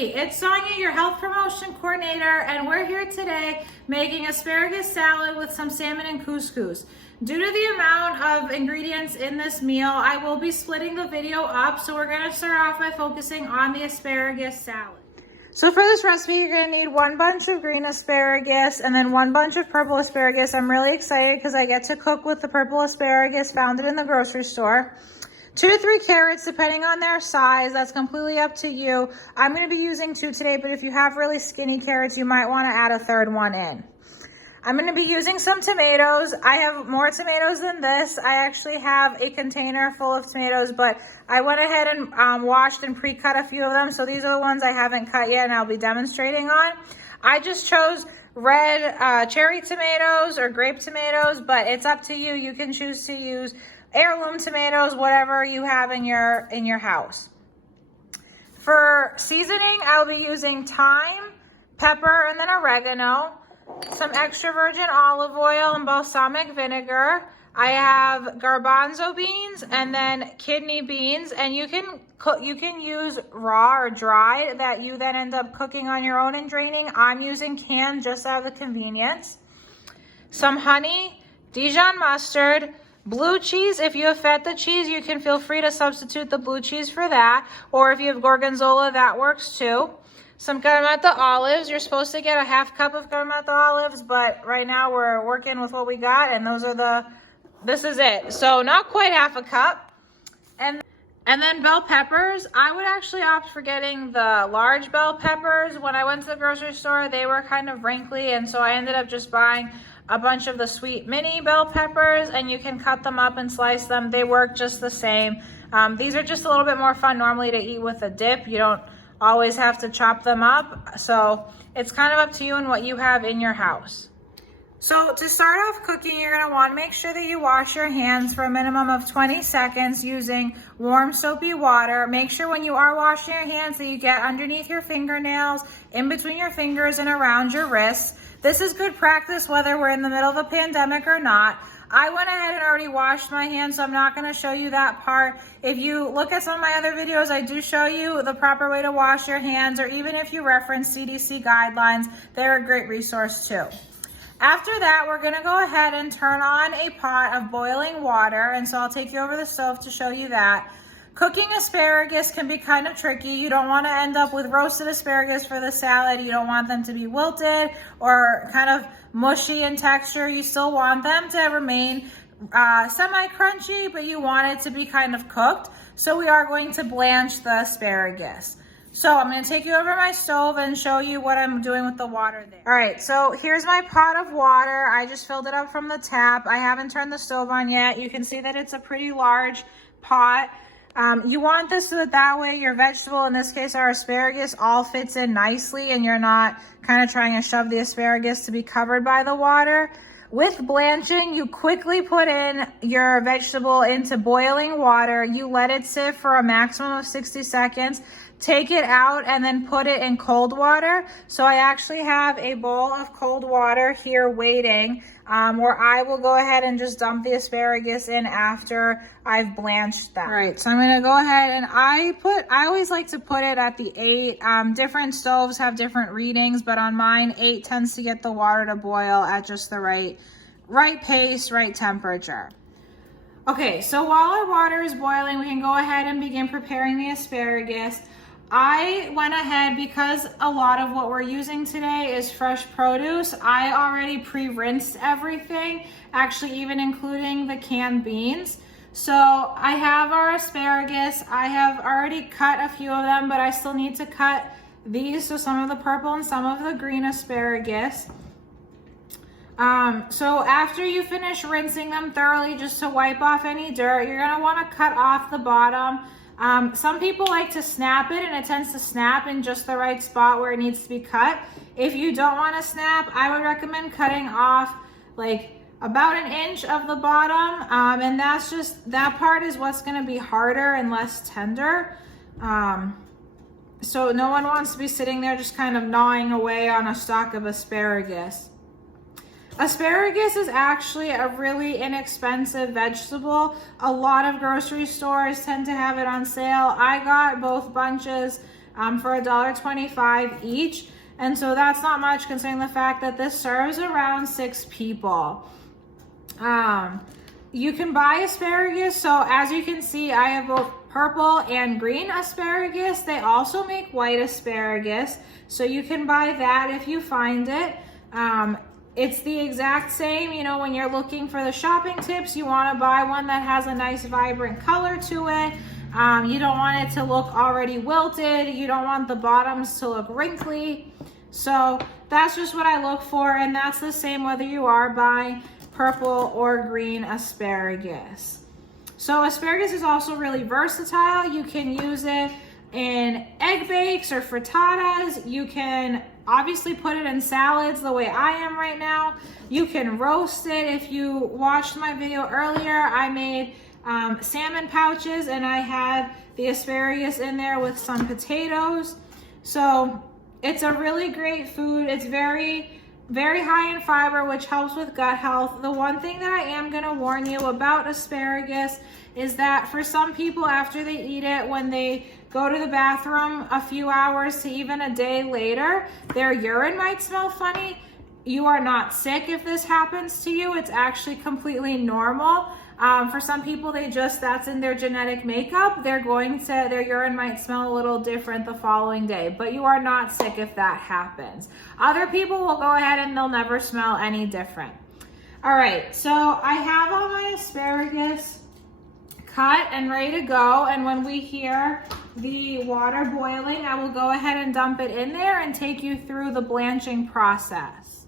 everybody, it's Sonia, your health promotion coordinator, and we're here today making asparagus salad with some salmon and couscous. Due to the amount of ingredients in this meal, I will be splitting the video up, so we're going to start off by focusing on the asparagus salad. So for this recipe, you're going to need one bunch of green asparagus and then one bunch of purple asparagus. I'm really excited because I get to cook with the purple asparagus, found it in the grocery store. 2 to 3 carrots, depending on their size. That's completely up to you. I'm going to be using 2 today, but if you have really skinny carrots, you might want to add a third one in. I'm going to be using some tomatoes. I have more tomatoes than this. I actually have a container full of tomatoes, but I went ahead and washed and pre-cut a few of them. So these are the ones I haven't cut yet and I'll be demonstrating on. I just chose red cherry tomatoes or grape tomatoes, but it's up to you. You can choose to use heirloom tomatoes, whatever you have in your house. For seasoning, I'll be using thyme, pepper, and then oregano, some extra virgin olive oil and balsamic vinegar. I have garbanzo beans and then kidney beans, and you can use raw or dried that you then end up cooking on your own and draining. I'm using canned just out of the convenience. Some honey, Dijon mustard, blue cheese. If you have feta cheese, you can feel free to substitute the blue cheese for that. Or if you have gorgonzola, that works too. Some kalamata olives. You're supposed to get a half cup of kalamata olives, but right now we're working with what we got, and this is it. So not quite half a cup. And then bell peppers. I would actually opt for getting the large bell peppers. When I went to the grocery store, they were kind of wrinkly, and so I ended up just buying a bunch of the sweet mini bell peppers, and you can cut them up and slice them. They work just the same. These are just a little bit more fun normally to eat with a dip. You don't always have to chop them up, so it's kind of up to you and what you have in your house. So to start off cooking, you're going to want to make sure that you wash your hands for a minimum of 20 seconds using warm soapy water. Make sure when you are washing your hands that you get underneath your fingernails, in between your fingers, and around your wrists. This is good practice whether we're in the middle of a pandemic or not. I went ahead and already washed my hands, so I'm not going to show you that part. If you look at some of my other videos, I do show you the proper way to wash your hands, or even if you reference CDC guidelines, they're a great resource too. After that, we're going to go ahead and turn on a pot of boiling water, and so I'll take you over the stove to show you that. Cooking asparagus can be kind of tricky. You don't want to end up with roasted asparagus for the salad. You don't want them to be wilted or kind of mushy in texture. You still want them to remain semi-crunchy, but you want it to be kind of cooked. So we are going to blanch the asparagus. So I'm going to take you over my stove and show you what I'm doing with the water there. All right, so here's my pot of water. I just filled it up from the tap. I haven't turned the stove on yet. You can see that it's a pretty large pot. You want this so that way your vegetable, in this case our asparagus, all fits in nicely and you're not kind of trying to shove the asparagus to be covered by the water. With blanching, you quickly put in your vegetable into boiling water. You let it sit for a maximum of 60 seconds. Take it out and then put it in cold water. So I actually have a bowl of cold water here waiting, where I will go ahead and just dump the asparagus in after I've blanched them. All right, so I'm gonna go ahead and I always like to put it at the 8. Different stoves have different readings, but on mine, 8 tends to get the water to boil at just the right pace, right temperature. Okay, so while our water is boiling, we can go ahead and begin preparing the asparagus. I went ahead, because a lot of what we're using today is fresh produce, I already pre-rinsed everything, actually even including the canned beans. So I have our asparagus. I have already cut a few of them, but I still need to cut these, so some of the purple and some of the green asparagus. So after you finish rinsing them thoroughly, just to wipe off any dirt, you're going to want to cut off the bottom. Some people like to snap it, and it tends to snap in just the right spot where it needs to be cut. If you don't want to snap, I would recommend cutting off like about 1 inch of the bottom, and that part is what's going to be harder and less tender. So no one wants to be sitting there just kind of gnawing away on a stalk of asparagus. Asparagus is actually a really inexpensive vegetable. A lot of grocery stores tend to have it on sale. I got both bunches for $1.25 each. And so that's not much considering the fact that this serves around 6 people. You can buy asparagus. So as you can see, I have both purple and green asparagus. They also make white asparagus. So you can buy that if you find it. It's the exact same, you know, when you're looking for the shopping tips, you want to buy one that has a nice vibrant color to it. You don't want it to look already wilted. You don't want the bottoms to look wrinkly. So that's just what I look for, and that's the same whether you are buying purple or green asparagus. So asparagus is also really versatile. You can use it in egg bakes or frittatas. You can obviously put it in salads the way I am right now. You can roast it. If you watched my video earlier, I made salmon pouches and I had the asparagus in there with some potatoes. So it's a really great food. It's very high in fiber, which helps with gut health. The one thing that I am going to warn you about asparagus is that for some people, after they eat it, when they go to the bathroom a few hours to even a day later, their urine might smell funny. You are not sick if this happens to you. It's actually completely normal. For some people, that's in their genetic makeup. Their urine might smell a little different the following day, but you are not sick if that happens. Other people will go ahead and they'll never smell any different. All right, so I have all my asparagus cut and ready to go. And when we hear the water boiling, I will go ahead and dump it in there and take you through the blanching process.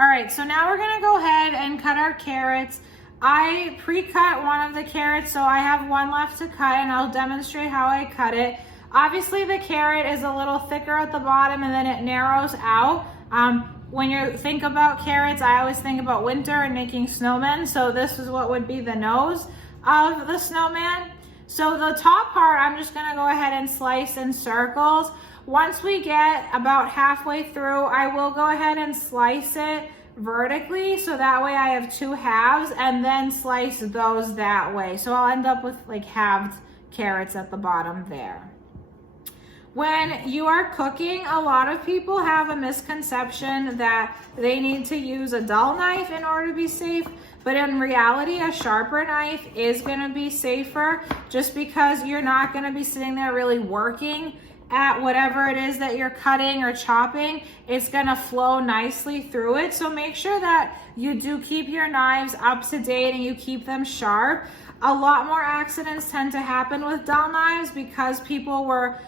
All right, so now we're gonna go ahead and cut our carrots. I pre-cut one of the carrots, so I have one left to cut, and I'll demonstrate how I cut it. Obviously, the carrot is a little thicker at the bottom and then it narrows out. When you think about carrots, I always think about winter and making snowmen. So this is what would be the nose of the snowman. So the top part, I'm just gonna go ahead and slice in circles. Once we get about halfway through, I will go ahead and slice it vertically, so that way I have 2 halves, and then slice those that way. So I'll end up with like halved carrots at the bottom there. When you are cooking, a lot of people have a misconception that they need to use a dull knife in order to be safe, but in reality, a sharper knife is gonna be safer, just because you're not gonna be sitting there really working at whatever it is that you're cutting or chopping. It's gonna flow nicely through it. So make sure that you do keep your knives up to date and you keep them sharp. A lot more accidents tend to happen with dull knives because people were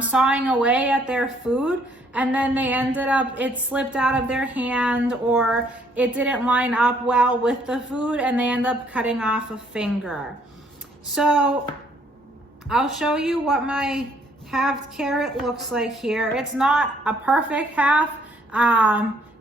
sawing away at their food and then they ended up, it slipped out of their hand or it didn't line up well with the food and they end up cutting off a finger. So I'll show you what my halved carrot looks like here. It's not a perfect half,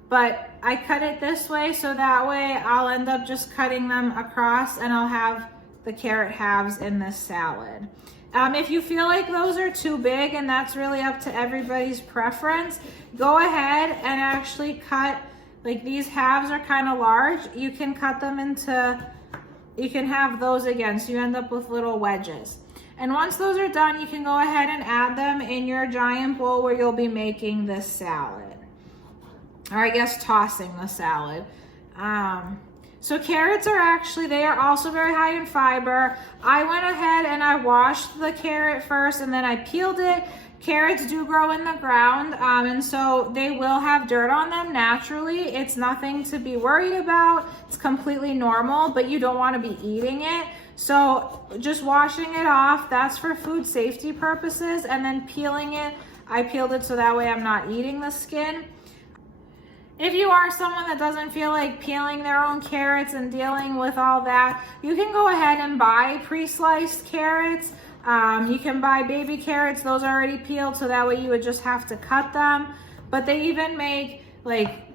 but I cut it this way so that way I'll end up just cutting them across and I'll have the carrot halves in this salad. If you feel like those are too big, and that's really up to everybody's preference, go ahead and actually cut, like these halves are kind of large. You can cut them into, you can have those again, so you end up with little wedges. And once those are done, you can go ahead and add them in your giant bowl where you'll be making this salad. Or I guess tossing the salad. So carrots are actually, they are also very high in fiber. I went ahead and I washed the carrot first and then I peeled it. Carrots do grow in the ground, and so they will have dirt on them naturally. It's nothing to be worried about. It's completely normal, but you don't want to be eating it. So just washing it off, that's for food safety purposes, and then peeling it. I peeled it so that way I'm not eating the skin. If you are someone that doesn't feel like peeling their own carrots and dealing with all that, you can go ahead and buy pre-sliced carrots. You can buy baby carrots, those are already peeled, so that way you would just have to cut them. But they even make like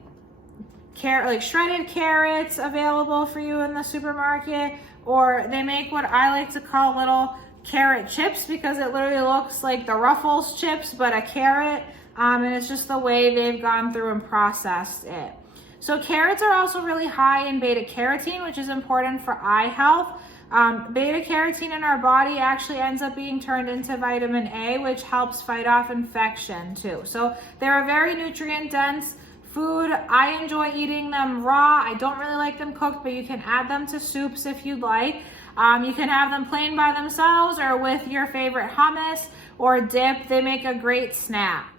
shredded carrots available for you in the supermarket, or they make what I like to call little carrot chips, because it literally looks like the Ruffles chips, but a carrot, and it's just the way they've gone through and processed it. So carrots are also really high in beta carotene, which is important for eye health. Beta carotene in our body actually ends up being turned into vitamin A, which helps fight off infection too. So they're a very nutrient dense food. I enjoy eating them raw. I don't really like them cooked, but you can add them to soups if you'd like. You can have them plain by themselves or with your favorite hummus or dip. They make a great snack.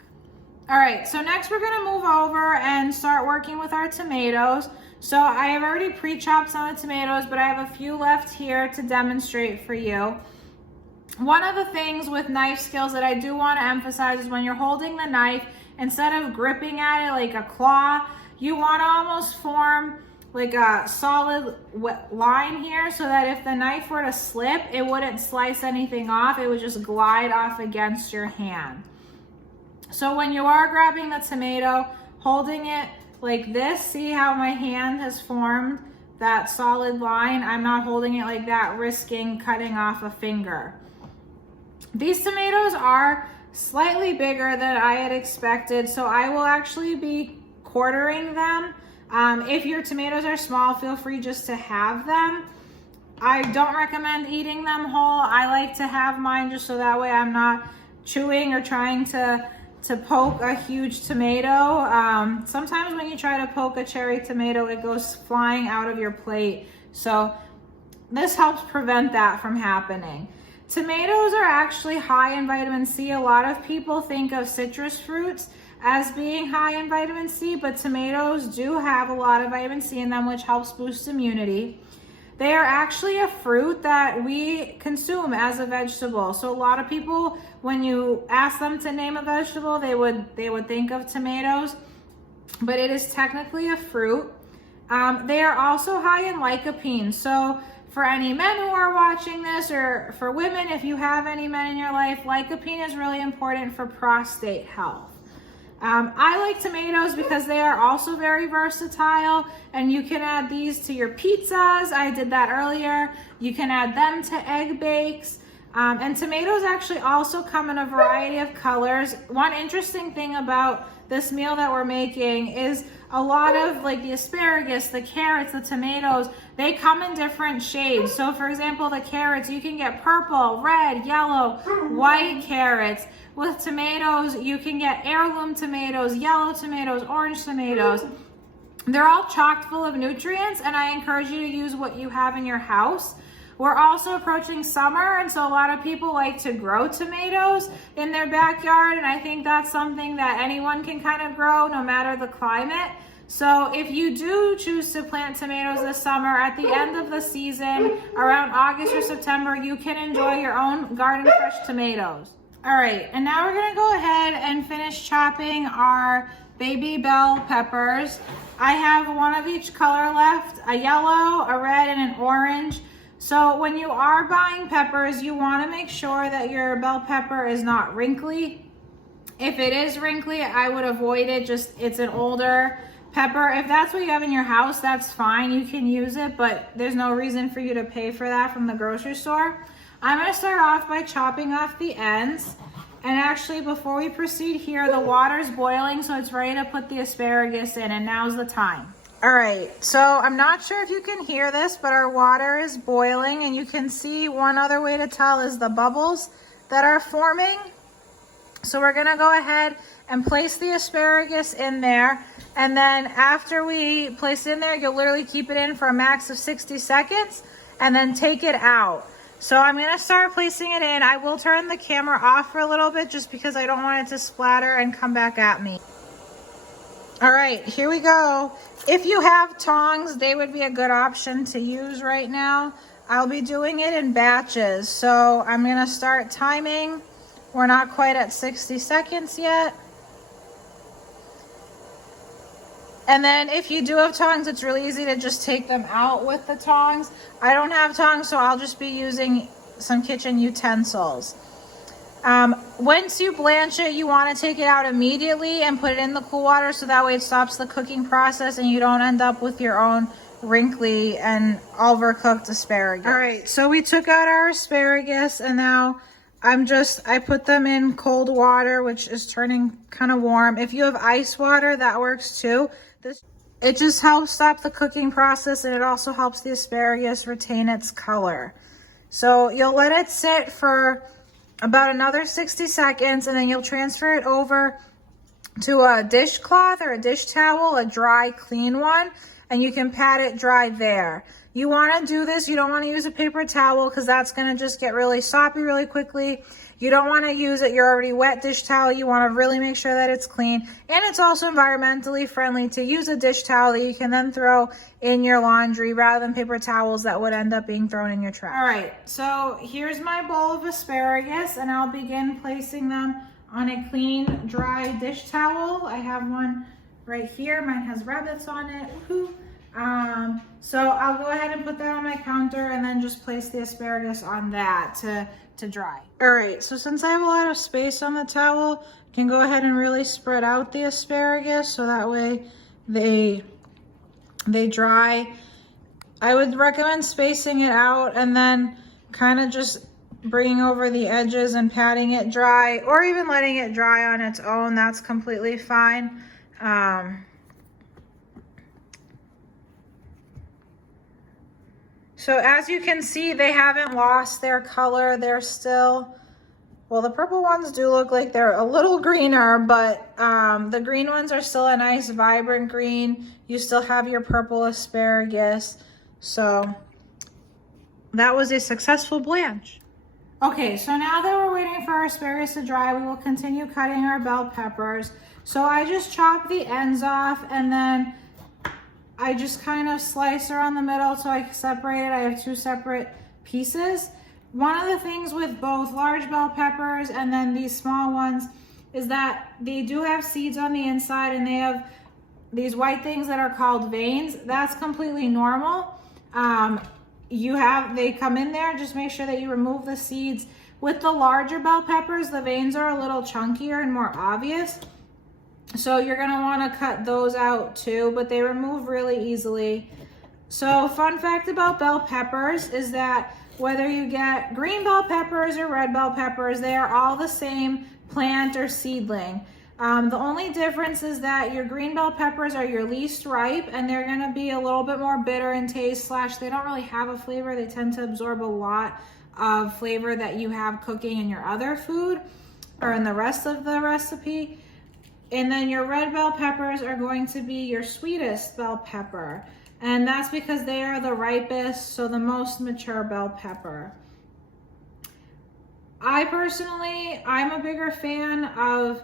All right, so next we're gonna move over and start working with our tomatoes. So I have already pre-chopped some of the tomatoes, but I have a few left here to demonstrate for you. One of the things with knife skills that I do want to emphasize is when you're holding the knife, instead of gripping at it like a claw, you want to almost form like a solid line here so that if the knife were to slip, it wouldn't slice anything off. It would just glide off against your hand. So when you are grabbing the tomato, holding it like this, see how my hand has formed that solid line? I'm not holding it like that, risking cutting off a finger. These tomatoes are slightly bigger than I had expected, so I will actually be quartering them. If your tomatoes are small, feel free just to have them. I don't recommend eating them whole. I like to have mine just so that way I'm not chewing or trying to poke a huge tomato. Sometimes when you try to poke a cherry tomato, it goes flying out of your plate. So this helps prevent that from happening. Tomatoes are actually high in vitamin C. A lot of people think of citrus fruits as being high in vitamin C, but tomatoes do have a lot of vitamin C in them, which helps boost immunity. They are actually a fruit that we consume as a vegetable. So a lot of people, when you ask them to name a vegetable, they would think of tomatoes, but it is technically a fruit. They are also high in lycopene. So for any men who are watching this, or for women, if you have any men in your life, lycopene is really important for prostate health. I like tomatoes because they are also very versatile, and you can add these to your pizzas. I did that earlier. You can add them to egg bakes. And tomatoes actually also come in a variety of colors. One interesting thing about this meal that we're making is a lot of like the asparagus, the carrots, the tomatoes, they come in different shades. So for example, the carrots, you can get purple, red, yellow, white carrots. With tomatoes, you can get heirloom tomatoes, yellow tomatoes, orange tomatoes. They're all chock full of nutrients, and I encourage you to use what you have in your house. We're also approaching summer, and so a lot of people like to grow tomatoes in their backyard, and I think that's something that anyone can kind of grow no matter the climate. So if you do choose to plant tomatoes this summer, at the end of the season, around August or September, you can enjoy your own garden fresh tomatoes. All right, and now we're gonna go ahead and finish chopping our baby bell peppers. I have one of each color left, a yellow, a red, and an orange. So when you are buying peppers, you wanna make sure that your bell pepper is not wrinkly. If it is wrinkly, I would avoid it, it's an older pepper. If that's what you have in your house, that's fine, you can use it, but there's no reason for you to pay for that from the grocery store. I'm gonna start off by chopping off the ends. And actually, before we proceed here, the water's boiling, so it's ready to put the asparagus in, and now's the time. All right, so I'm not sure if you can hear this, but our water is boiling, and you can see one other way to tell is the bubbles that are forming. So we're gonna go ahead and place the asparagus in there, and then after we place it in there, you'll literally keep it in for a max of 60 seconds, and then take it out. So I'm gonna start placing it in. I will turn the camera off for a little bit just because I don't want it to splatter and come back at me. All right, here we go. If you have tongs, they would be a good option to use right now. I'll be doing it in batches. So I'm gonna start timing. We're not quite at 60 seconds yet. And then if you do have tongs, it's really easy to just take them out with the tongs. I don't have tongs, so I'll just be using some kitchen utensils. Once you blanch it, you want to take it out immediately and put it in the cool water so that way it stops the cooking process and you don't end up with your own wrinkly and overcooked asparagus. All right, so we took out our asparagus, and now I put them in cold water, which is turning kind of warm. If you have ice water, that works too. it just helps stop the cooking process, and it also helps the asparagus retain its color. So you'll let it sit for about another 60 seconds, and then you'll transfer it over to a dishcloth or a dish towel, a dry, clean one, and you can pat it dry there. You want to do this, you don't want to use a paper towel because that's going to just get really soppy really quickly. You don't want to use your already wet dish towel. You want to really make sure that it's clean. And it's also environmentally friendly to use a dish towel that you can then throw in your laundry rather than paper towels that would end up being thrown in your trash. All right, so here's my bowl of asparagus, and I'll begin placing them on a clean, dry dish towel. I have one right here. Mine has rabbits on it. Woohoo. So I'll go ahead and put that on my counter and then just place the asparagus on that to dry. All right, so since I have a lot of space on the towel, I can go ahead and really spread out the asparagus so that way they dry. I would recommend spacing it out and then kind of just bringing over the edges and patting it dry, or even letting it dry on its own. That's completely fine. So as you can see, they haven't lost their color. They're still, well, the purple ones do look like they're a little greener, but the green ones are still a nice vibrant green. You still have your purple asparagus. So that was a successful blanch. Okay, so now that we're waiting for our asparagus to dry, we will continue cutting our bell peppers. So I just chop the ends off, and then I just kind of slice around the middle so I can separate it. I have two separate pieces. One of the things with both large bell peppers and then these small ones is that they do have seeds on the inside, and they have these white things that are called veins. That's completely normal. They come in there, just make sure that you remove the seeds. With the larger bell peppers, the veins are a little chunkier and more obvious. So you're gonna wanna cut those out too, but they remove really easily. So fun fact about bell peppers is that whether you get green bell peppers or red bell peppers, they are all the same plant or seedling. The only difference is that your green bell peppers are your least ripe, and they're gonna be a little bit more bitter in taste, / they don't really have a flavor. They tend to absorb a lot of flavor that you have cooking in your other food or in the rest of the recipe. And then your red bell peppers are going to be your sweetest bell pepper. And that's because they are the ripest, so the most mature bell pepper. I'm a bigger fan of,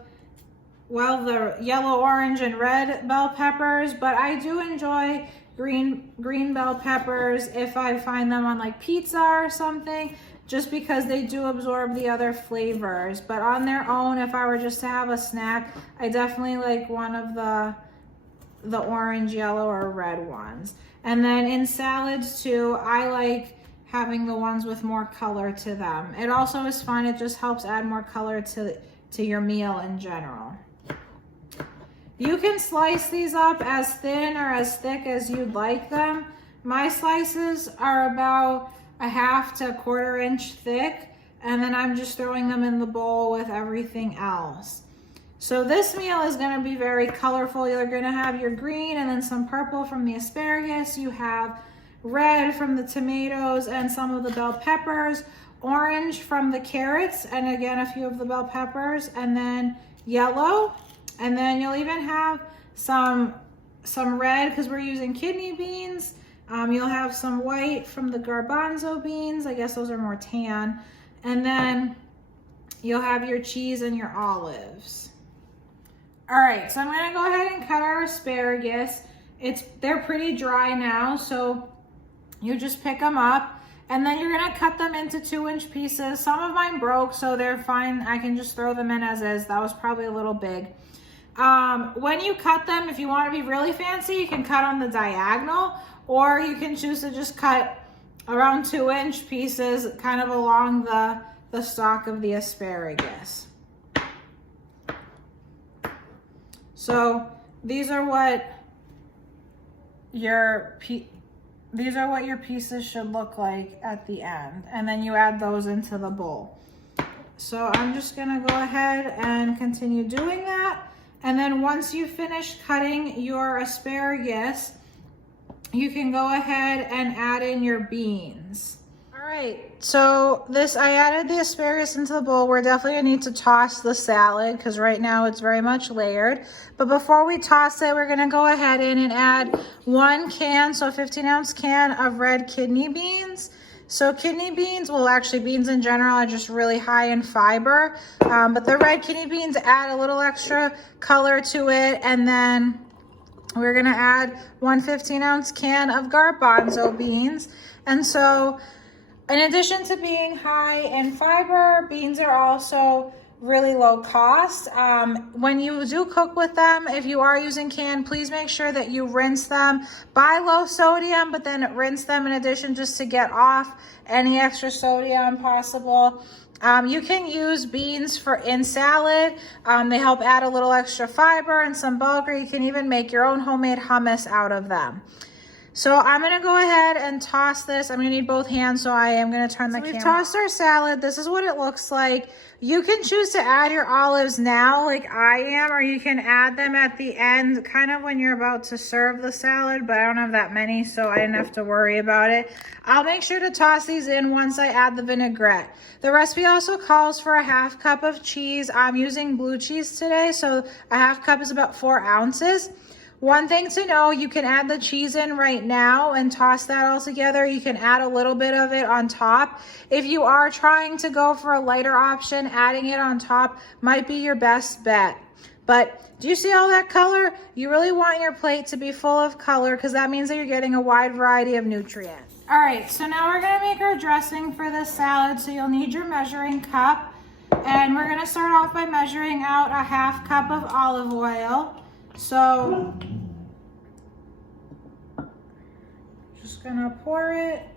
well, the yellow, orange, and red bell peppers, but I do enjoy green bell peppers if I find them on like pizza or something, just because they do absorb the other flavors. But on their own, if I were just to have a snack, I definitely like one of the orange, yellow, or red ones. And then in salads too, I like having the ones with more color to them. It also is fun. It just helps add more color to your meal in general. You can slice these up as thin or as thick as you'd like them. My slices are about a 1/2 to 1/4 inch thick, and then I'm just throwing them in the bowl with everything else. So this meal is gonna be very colorful. You're gonna have your green and then some purple from the asparagus. You have red from the tomatoes and some of the bell peppers, orange from the carrots, and again, a few of the bell peppers, and then yellow. And then you'll even have some red because we're using kidney beans. You'll have some white from the garbanzo beans. I guess those are more tan. And then you'll have your cheese and your olives. All right, so I'm gonna go ahead and cut our asparagus. They're pretty dry now, so you just pick them up, and then you're gonna cut them into 2-inch pieces. Some of mine broke, so they're fine. I can just throw them in as is. That was probably a little big. When you cut them, if you want to be really fancy, you can cut on the diagonal, or you can choose to just cut around 2-inch pieces kind of along the stalk of the asparagus. So these are what your pieces should look like at the end, and then you add those into the bowl. So I'm just gonna go ahead and continue doing that. And then once you finish cutting your asparagus, you can go ahead and add in your beans. All right, so I added the asparagus into the bowl. We're definitely gonna need to toss the salad because right now it's very much layered. But before we toss it, we're gonna go ahead and add 1 can, so a 15-ounce can of red kidney beans. So kidney beans, well actually beans in general are just really high in fiber, but the red kidney beans add a little extra color to it. And then we're gonna add 1 15-ounce can of garbanzo beans. And so in addition to being high in fiber, beans are also really low cost. When you do cook with them, if you are using canned, please make sure that you rinse them by low sodium, but then rinse them in addition just to get off any extra sodium possible. You can use beans in salad. They help add a little extra fiber and some bulk, or you can even make your own homemade hummus out of them. So I'm gonna go ahead and toss this. I'm gonna need both hands, so I am gonna turn the camera. We've tossed our salad. This is what it looks like. You can choose to add your olives now like I am, or you can add them at the end, kind of when you're about to serve the salad, but I don't have that many, so I didn't have to worry about it. I'll make sure to toss these in once I add the vinaigrette. The recipe also calls for a 1/2 cup of cheese. I'm using blue cheese today, so a 1/2 cup is about 4 ounces. One thing to know, you can add the cheese in right now and toss that all together. You can add a little bit of it on top. If you are trying to go for a lighter option, adding it on top might be your best bet. But do you see all that color? You really want your plate to be full of color because that means that you're getting a wide variety of nutrients. All right, so now we're gonna make our dressing for this salad. So you'll need your measuring cup. And we're gonna start off by measuring out a 1/2 cup of olive oil. So just gonna pour it.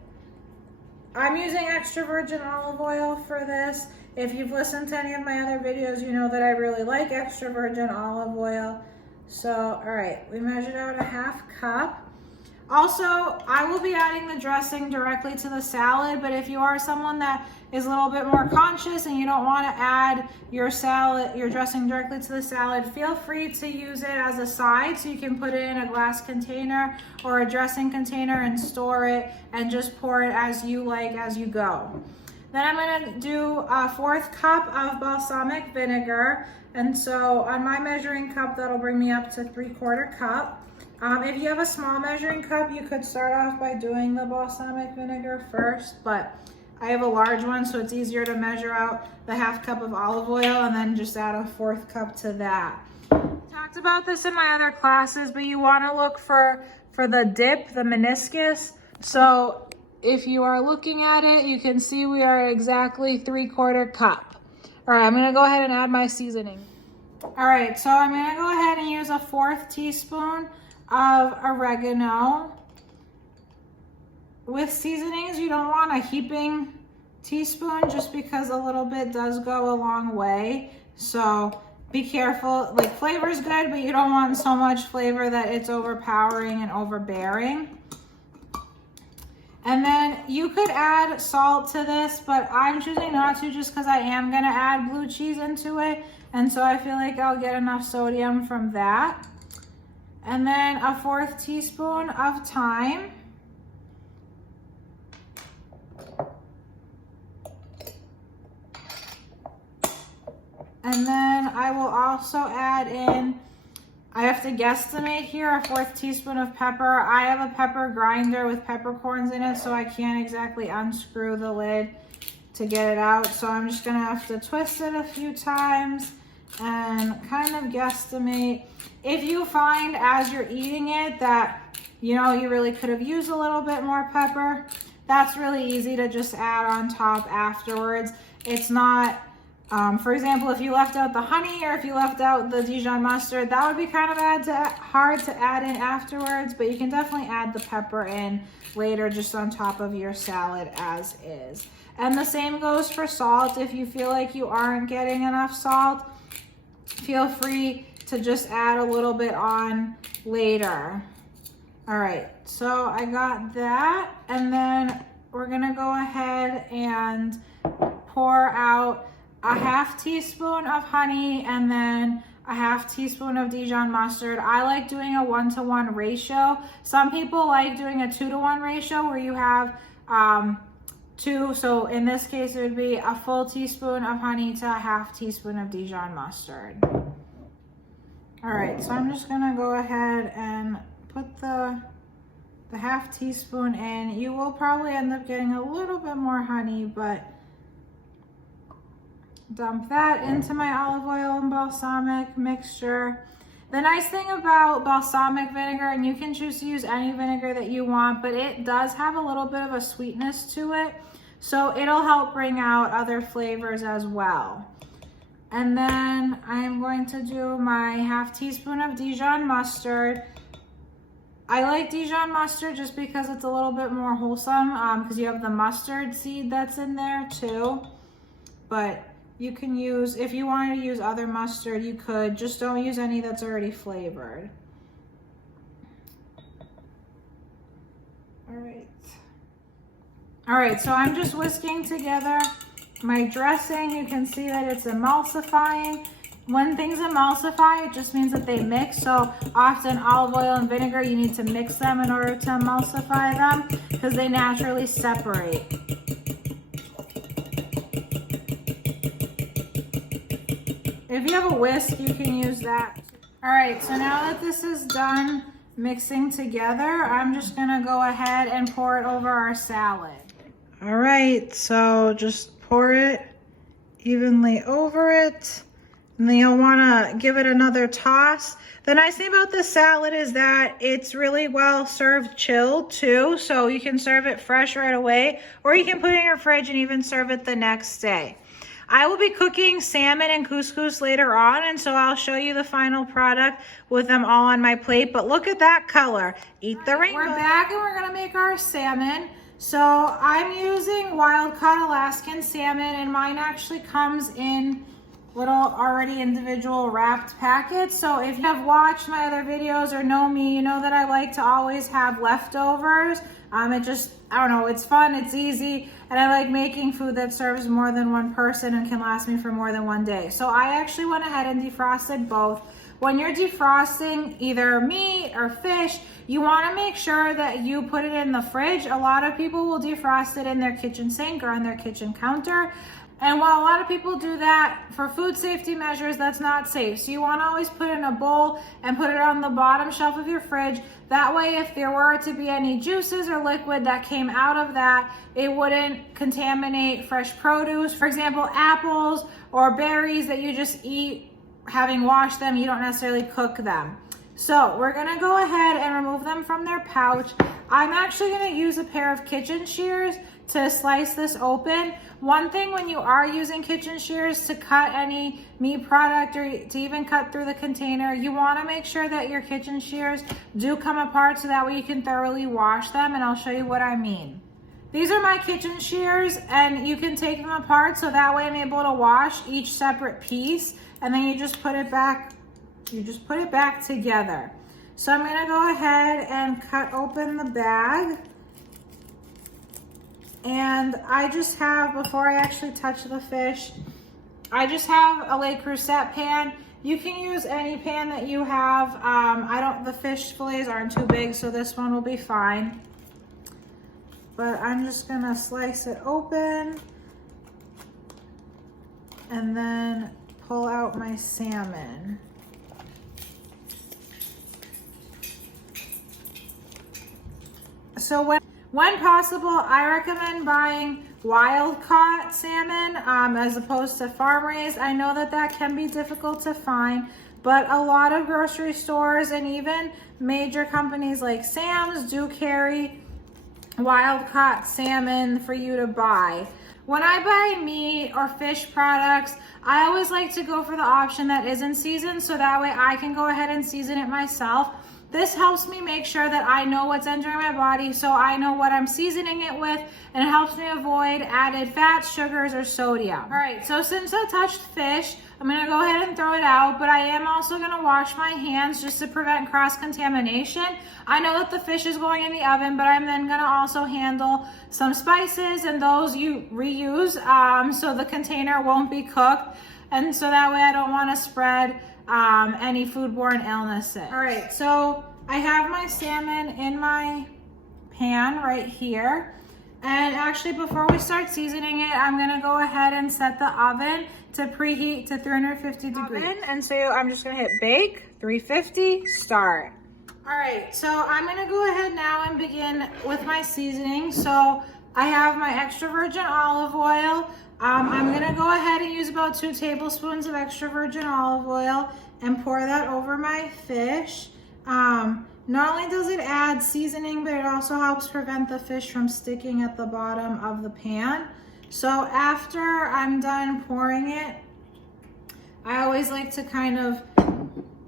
I'm using extra virgin olive oil for this. If you've listened to any of my other videos, you know that I really like extra virgin olive oil. So, all right, we measured out a 1/2 cup. Also, I will be adding the dressing directly to the salad, but if you are someone that is a little bit more conscious and you don't want to add your dressing directly to the salad, feel free to use it as a side, so you can put it in a glass container or a dressing container and store it and just pour it as you like as you go. Then I'm going to do a 1/4 cup of balsamic vinegar, and so on my measuring cup that'll bring me up to 3/4 cup. If you have a small measuring cup, you could start off by doing the balsamic vinegar first, but I have a large one, so it's easier to measure out the 1/2 cup of olive oil and then just add a 1/4 cup to that. I talked about this in my other classes, but you want to look for the dip, the meniscus. So if you are looking at it, you can see we are at exactly 3/4 cup. All right, I'm gonna go ahead and add my seasoning. All right, so I'm gonna go ahead and use a 1/4 teaspoon of oregano. With seasonings, you don't want a heaping teaspoon just because a little bit does go a long way. So be careful. Like, flavor is good, but you don't want so much flavor that it's overpowering and overbearing. And then you could add salt to this, but I'm choosing not to just because I am gonna add blue cheese into it. And so I feel like I'll get enough sodium from that. And then a 1/4 teaspoon of thyme. And then I will also add in, I have to guesstimate here, a 1/4 teaspoon of pepper. I have a pepper grinder with peppercorns in it, so I can't exactly unscrew the lid to get it out. So I'm just gonna have to twist it a few times and kind of guesstimate. If you find as you're eating it that, you know, you really could have used a little bit more pepper, that's really easy to just add on top afterwards. It's not, for example, if you left out the honey or if you left out the Dijon mustard, that would be kind of hard to add in afterwards, but you can definitely add the pepper in later just on top of your salad as is. And the same goes for salt. If you feel like you aren't getting enough salt, feel free to just add a little bit on later. All right, so I got that, and then we're gonna go ahead and pour out a 1/2 teaspoon of honey and then a half teaspoon of Dijon mustard. I like doing a 1-to-1 ratio. Some people like doing a 2-to-1 ratio where you have 2. So in this case, it would be a full teaspoon of honey to a half teaspoon of Dijon mustard. All right, so I'm just gonna go ahead and put the half teaspoon in. You will probably end up getting a little bit more honey, but dump that into my olive oil and balsamic mixture. The nice thing about balsamic vinegar, and you can choose to use any vinegar that you want, but it does have a little bit of a sweetness to it. So it'll help bring out other flavors as well. And then I'm going to do my half teaspoon of Dijon mustard. I like Dijon mustard just because it's a little bit more wholesome because you have the mustard seed that's in there too. But you can use, if you wanted to use other mustard, you could. Just don't use any that's already flavored. All right. All right, so I'm just whisking together my dressing. You can see that it's emulsifying. When things emulsify, it just means that they mix. So often olive oil and vinegar, you need to mix them in order to emulsify them because they naturally separate. If you have a whisk, you can use that. All right, so now that this is done mixing together, I'm just gonna go ahead and pour it over our salad. All right, so just pour it evenly over it. And then you'll wanna give it another toss. The nice thing about this salad is that it's really well served chilled too. So you can serve it fresh right away, or you can put it in your fridge and even serve it the next day. I will be cooking salmon and couscous later on, and so I'll show you the final product with them all on my plate. But look at that color. Eat the rainbow. We're back and we're gonna make our salmon. So I'm using wild caught Alaskan salmon, and mine actually comes in little already individual wrapped packets. So if you have watched my other videos or know me, you know that I like to always have leftovers. It just, I don't know, it's fun, it's easy, and I like making food that serves more than one person and can last me for more than one day. So I actually went ahead and defrosted both. When you're defrosting either meat or fish, you want to make sure that you put it in the fridge. A lot of people will defrost it in their kitchen sink or on their kitchen counter. And while a lot of people do that, for food safety measures, that's not safe. So you want to always put it in a bowl and put it on the bottom shelf of your fridge. That way, if there were to be any juices or liquid that came out of that, it wouldn't contaminate fresh produce. For example, apples or berries that you just eat, having washed them, you don't necessarily cook them. So we're gonna go ahead and remove them from their pouch. I'm actually gonna use a pair of kitchen shears to slice this open. One thing when you are using kitchen shears to cut any meat product or to even cut through the container, you wanna make sure that your kitchen shears do come apart so that way you can thoroughly wash them, and I'll show you what I mean. These are my kitchen shears, and you can take them apart so that way I'm able to wash each separate piece, and then you just put it back together. So I'm gonna go ahead and cut open the bag. And I just have, before I actually touch the fish, I just have a Le Creuset pan. You can use any pan that you have. The fish fillets aren't too big, so this one will be fine. But I'm just gonna slice it open and then pull out my salmon. So when possible, I recommend buying wild caught salmon as opposed to farm raised. I know that that can be difficult to find, but a lot of grocery stores and even major companies like Sam's do carry wild caught salmon for you to buy. When I buy meat or fish products, I always like to go for the option that isn't seasoned, so that way I can go ahead and season it myself. This helps me make sure that I know what's entering my body, so I know what I'm seasoning it with, and it helps me avoid added fats, sugars, or sodium. All right, so since I touched fish, I'm gonna go ahead and throw it out, but I am also gonna wash my hands just to prevent cross-contamination. I know that the fish is going in the oven, but I'm then gonna also handle some spices, and those you reuse, so the container won't be cooked, and so that way I don't wanna spread any foodborne illnesses. All right, so I have my salmon in my pan right here. And actually, before we start seasoning it, I'm gonna go ahead and set the oven to preheat to 350 degrees. And so I'm just gonna hit bake, 350, start. All right, so I'm gonna go ahead now and begin with my seasoning. So I have my extra virgin olive oil. I'm gonna go ahead and use about 2 tablespoons of extra virgin olive oil and pour that over my fish. Not only does it add seasoning, but it also helps prevent the fish from sticking at the bottom of the pan. So after I'm done pouring it, I always like to kind of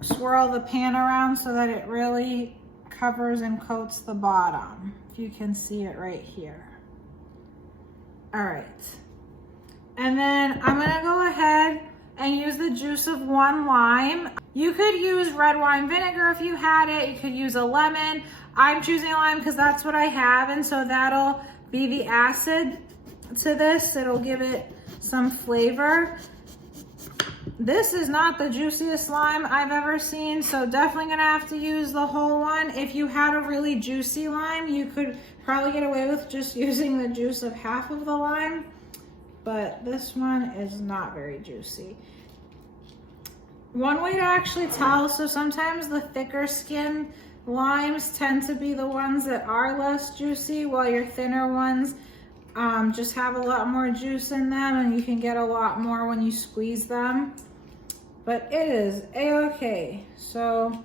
swirl the pan around so that it really covers and coats the bottom. If you can see it right here. All right. And then I'm gonna go ahead and use the juice of 1 lime. You could use red wine vinegar if you had it. You could use a lemon. I'm choosing a lime because that's what I have, and so that'll be the acid to this. It'll give it some flavor. This is not the juiciest lime I've ever seen, so definitely gonna have to use the whole one. If you had a really juicy lime, you could probably get away with just using the juice of half of the lime, but this one is not very juicy. One way to actually tell, so sometimes the thicker skin limes tend to be the ones that are less juicy, while your thinner ones just have a lot more juice in them, and you can get a lot more when you squeeze them. But it is a-okay. So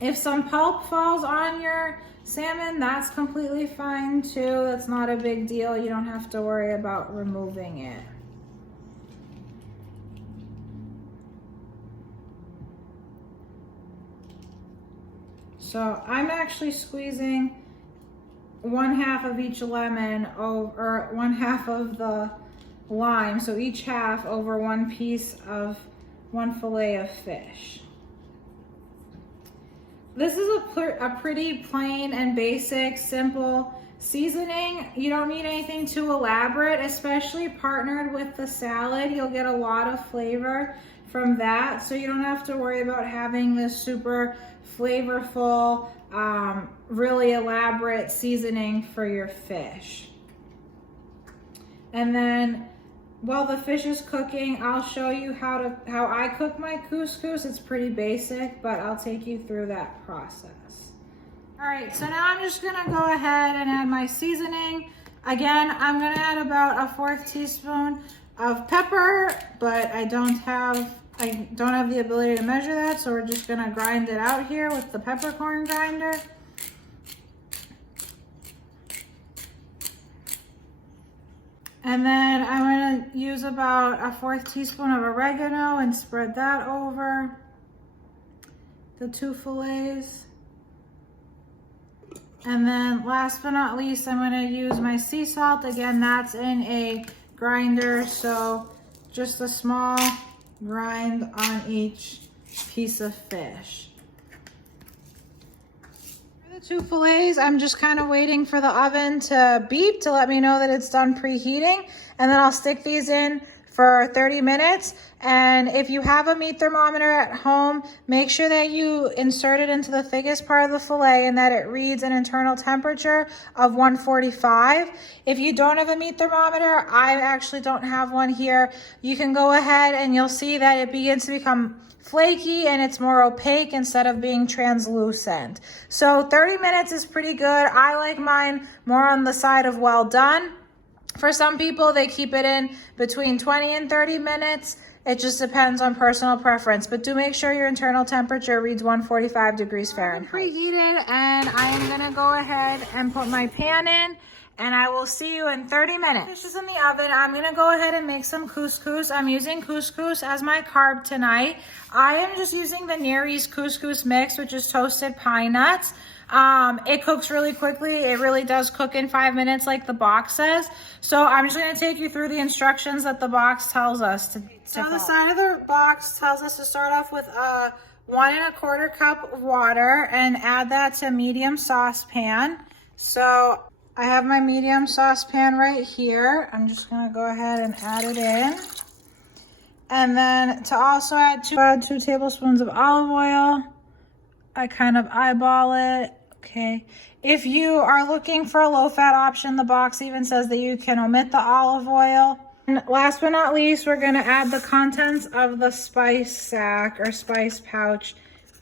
if some pulp falls on your salmon, that's completely fine too. That's not a big deal. You don't have to worry about removing it. So I'm actually squeezing 1/2 of each lemon over 1/2 of the lime, so each half over 1 piece of 1 fillet of fish. This is a pretty plain and basic, simple seasoning. You don't need anything too elaborate, especially partnered with the salad. You'll get a lot of flavor from that, so you don't have to worry about having this super flavorful, really elaborate seasoning for your fish. And then while the fish is cooking, I'll show you how I cook my couscous. It's pretty basic, but I'll take you through that process. All right, so now I'm just gonna go ahead and add my seasoning. Again, I'm gonna add about 1/4 teaspoon of pepper, but I don't have the ability to measure that, so we're just gonna grind it out here with the peppercorn grinder. And then I'm gonna use about 1/4 teaspoon of oregano and spread that over the 2 fillets. And then last but not least, I'm gonna use my sea salt. Again, that's in a grinder, so just a small grind on each piece of fish. For the 2 fillets, I'm just kind of waiting for the oven to beep to let me know that it's done preheating, and then I'll stick these in for 30 minutes. And if you have a meat thermometer at home, make sure that you insert it into the thickest part of the fillet and that it reads an internal temperature of 145. If you don't have a meat thermometer, I actually don't have one here. You can go ahead and you'll see that it begins to become flaky and it's more opaque instead of being translucent. So 30 minutes is pretty good. I like mine more on the side of well done. For some people, they keep it in between 20 and 30 minutes. It just depends on personal preference, but do make sure your internal temperature reads 145 degrees Fahrenheit. Preheated, and I am gonna go ahead and put my pan in, and I will see you in 30 minutes. Fish is in the oven. I'm gonna go ahead and make some couscous. I'm using couscous as my carb tonight. I am just using the Near East couscous mix, which is toasted pine nuts. It cooks really quickly. It really does cook in 5 minutes like the box says. So I'm just going to take you through the instructions that the box tells us to follow. The side of the box tells us to start off with 1 1/4 cup of water and add that to a medium saucepan. So I have my medium saucepan right here. I'm just going to go ahead and add it in. And then to also add 2 tablespoons of olive oil. I kind of eyeball it. Okay. If you are looking for a low-fat option, the box even says that you can omit the olive oil. And last but not least, we're going to add the contents of the spice sack or spice pouch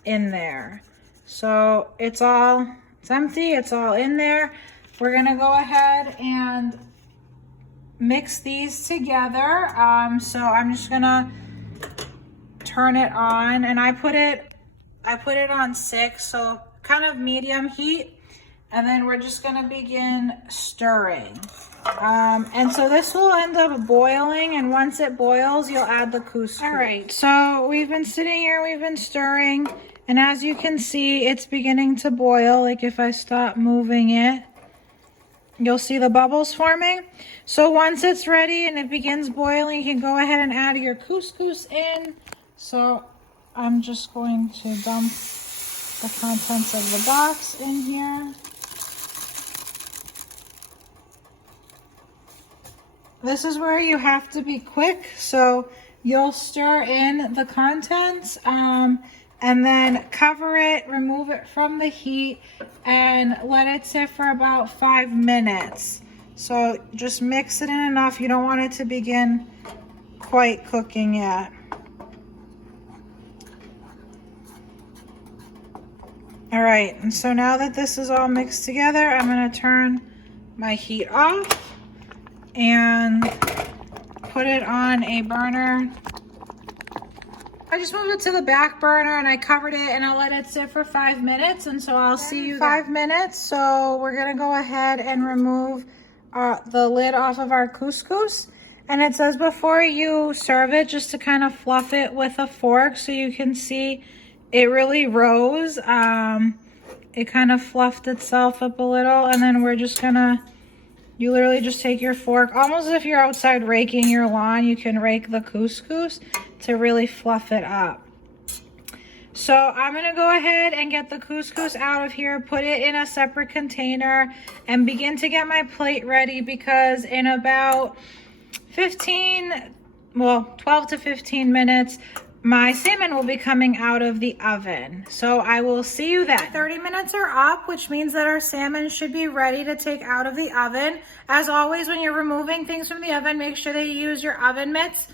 in there. So it's empty, it's all in there. We're going to go ahead and mix these together. So I'm just going to turn it on, and I put it on 6, so kind of medium heat. And then we're just gonna begin stirring. And so this will end up boiling, and once it boils, you'll add the couscous. All right, so we've been sitting here, we've been stirring, and as you can see, it's beginning to boil. Like if I stop moving it, you'll see the bubbles forming. So once it's ready and it begins boiling, you can go ahead and add your couscous in. So I'm just going to dump the contents of the box in here. This is where you have to be quick. So you'll stir in the contents and then cover it, remove it from the heat, and let it sit for about 5 minutes. So just mix it in enough. You don't want it to begin quite cooking yet. All right, and so now that this is all mixed together, I'm gonna turn my heat off and put it on a burner. I just moved it to the back burner and I covered it, and I'll let it sit for 5 minutes, and so I'll see you 5 minutes. So we're gonna go ahead and remove the lid off of our couscous. And it says before you serve it, just to kind of fluff it with a fork so you can see it really rose. It kind of fluffed itself up a little, and then we're just gonna, you literally just take your fork, almost as if you're outside raking your lawn, you can rake the couscous to really fluff it up. So I'm gonna go ahead and get the couscous out of here, put it in a separate container, and begin to get my plate ready, because in about 12 to 15 minutes, my salmon will be coming out of the oven. So I will see you then. 30 minutes are up, which means that our salmon should be ready to take out of the oven. As always, when you're removing things from the oven, make sure that you use your oven mitts.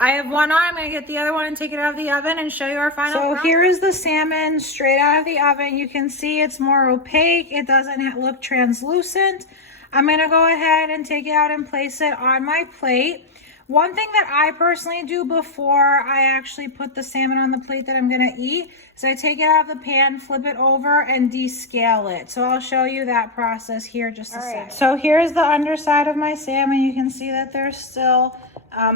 I have one on, I'm gonna get the other one and take it out of the oven and show you our final process. So here is the salmon straight out of the oven. You can see it's more opaque. It doesn't look translucent. I'm gonna go ahead and take it out and place it on my plate. One thing that I personally do before I actually put the salmon on the plate that I'm gonna eat is I take it out of the pan, flip it over, and descale it. So I'll show you that process here just a second. So here's the underside of my salmon. You can see that there's still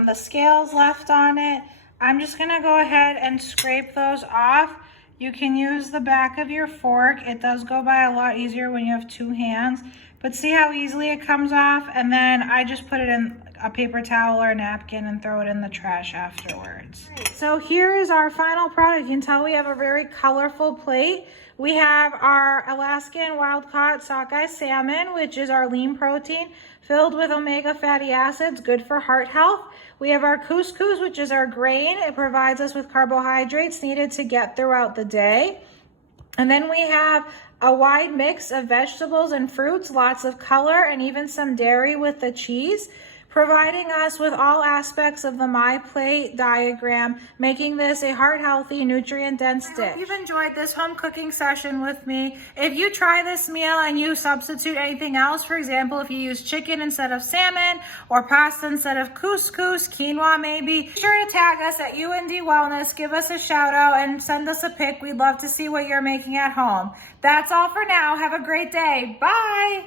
the scales left on it. I'm just gonna go ahead and scrape those off. You can use the back of your fork. It does go by a lot easier when you have 2 hands, but see how easily it comes off? And then I just put it in a paper towel or a napkin and throw it in the trash afterwards. So here is our final product. You can tell we have a very colorful plate. We have our Alaskan wild-caught sockeye salmon, which is our lean protein filled with omega fatty acids, good for heart health. We have our couscous, which is our grain. It provides us with carbohydrates needed to get throughout the day. And then we have a wide mix of vegetables and fruits, lots of color, and even some dairy with the cheese, providing us with all aspects of the My Plate diagram, making this a heart-healthy, nutrient-dense dish. I hope you've enjoyed this home cooking session with me. If you try this meal and you substitute anything else, for example, if you use chicken instead of salmon, or pasta instead of couscous, quinoa maybe, be sure to tag us at UND Wellness, give us a shout out, and send us a pic. We'd love to see what you're making at home. That's all for now. Have a great day. Bye.